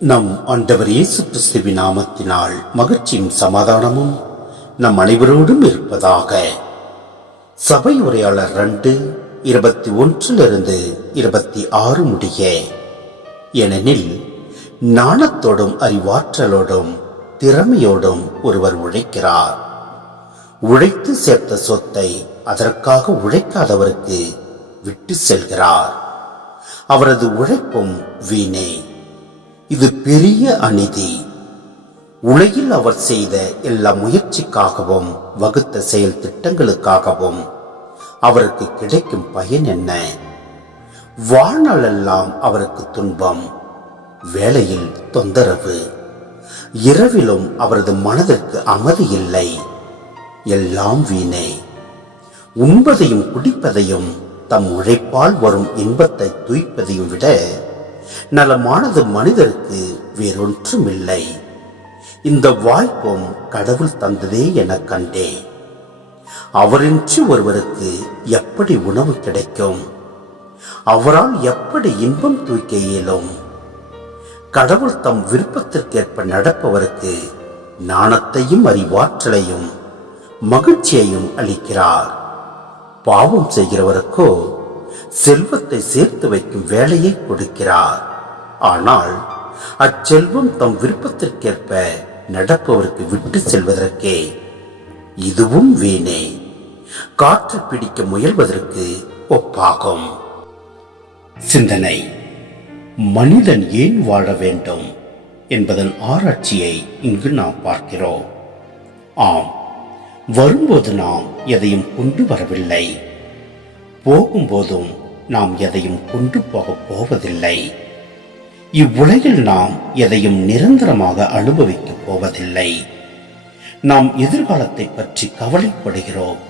நம் ஆண்டவர் இயேசு கிறிஸ்துவின் நாமத்தினால் மகிழ்ச்சியும் சமாதானமும் நம் அனைவரோடும் இருப்பதாக. சபை உரையாளர் 2:21-26 முடிய. ஏனெனில் நாணத்தோடும் அறிவாற்றலோடும் திறமையோடும் ஒருவர் உழைக்கிறார். உழைத்து சேர்த்த சொத்தை அதற்காக உழைக்காதவருக்கு விட்டு செல்கிறார். அவரது உழைப்பும் வீணே. இது பெரிய அநீதி. உலகில் அவர் செய்த எல்லா முயற்சிக்காகவும் வகுத்த செயல் திட்டங்களுக்காகவும் அவருக்கு கிடைக்கும் பயன் என்ன? வாழ்நாளெல்லாம் அவருக்கு துன்பம், வேலையில் தொந்தரவு, இரவிலும் அவரது மனதிற்கு அமைதி இல்லை. எல்லாம் வீணே. உண்பதையும் குடிப்பதையும் தம் உழைப்பால் வரும் இன்பத்தை தூய்ப்பதையும் விட நலமானது மனிதருக்கு வேறொன்றுமில்லை. இந்த வாய்ப்பும் கடவுள் தந்ததே என கண்டேன். அவரின்றி ஒருவருக்கு எப்படி உணவு கிடைக்கும்? அவரால் எப்படி இன்பம் தூய்க்க இயலும்? கடவுள் தம் விருப்பத்திற்கேற்ப நடப்பவருக்கு நாணத்தையும் அறிவாற்றலையும் மகிழ்ச்சியையும் அளிக்கிறார். பாவம் செய்கிறவருக்கோ செல்வத்தை சேர்த்து வைக்கும் வேலையை கொடுக்கிறார். ஆனால் அச்செல்வம் தம் விருப்பத்திற்கேற்ப நடப்பவருக்கு விட்டு செல்வதற்கே. இதுவும் வீணே. காற்று பிடிக்க முயல்வதற்கு ஒப்பாகும். சிந்தனை: மனிதன் ஏன் வாழ வேண்டும் என்பதன் ஆராய்ச்சியை இங்கு நாம் பார்க்கிறோம். ஆம், வரும்போது நாம் எதையும் கொண்டு வரவில்லை. போகும்போதும் நாம் எதையும் கொண்டு போகப் போவதில்லை. இவ்வுலகில் நாம் எதையும் நிரந்தரமாக அனுபவிக்கப் போவதில்லை. நாம் எதிர்காலத்தை பற்றி கவலைப்படுகிறோம்.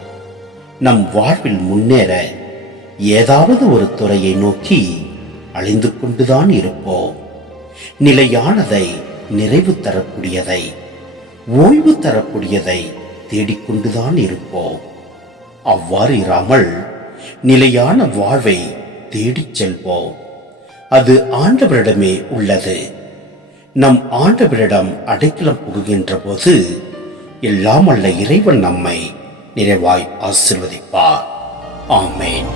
நம் வாழ்வில் முன்னேற ஏதாவது ஒரு துறையை நோக்கி அழிந்து கொண்டுதான் இருப்போம். நிலையானதை, நிறைவு தரக்கூடியதை, ஓய்வு தரக்கூடியதை தேடிக்கொண்டுதான் இருப்போம். அவ்வாறு இராமல் நிலையான வாழ்வை தேடிச் செல்வோம். அது ஆண்டவரிடமே உள்ளது. நம் ஆண்டவரிடம் அடைக்கலம் புகுகின்ற போது எல்லாம் அல்ல இறைவன் நம்மை நிறைவாய் ஆசீர்வதிப்பார். ஆமென்.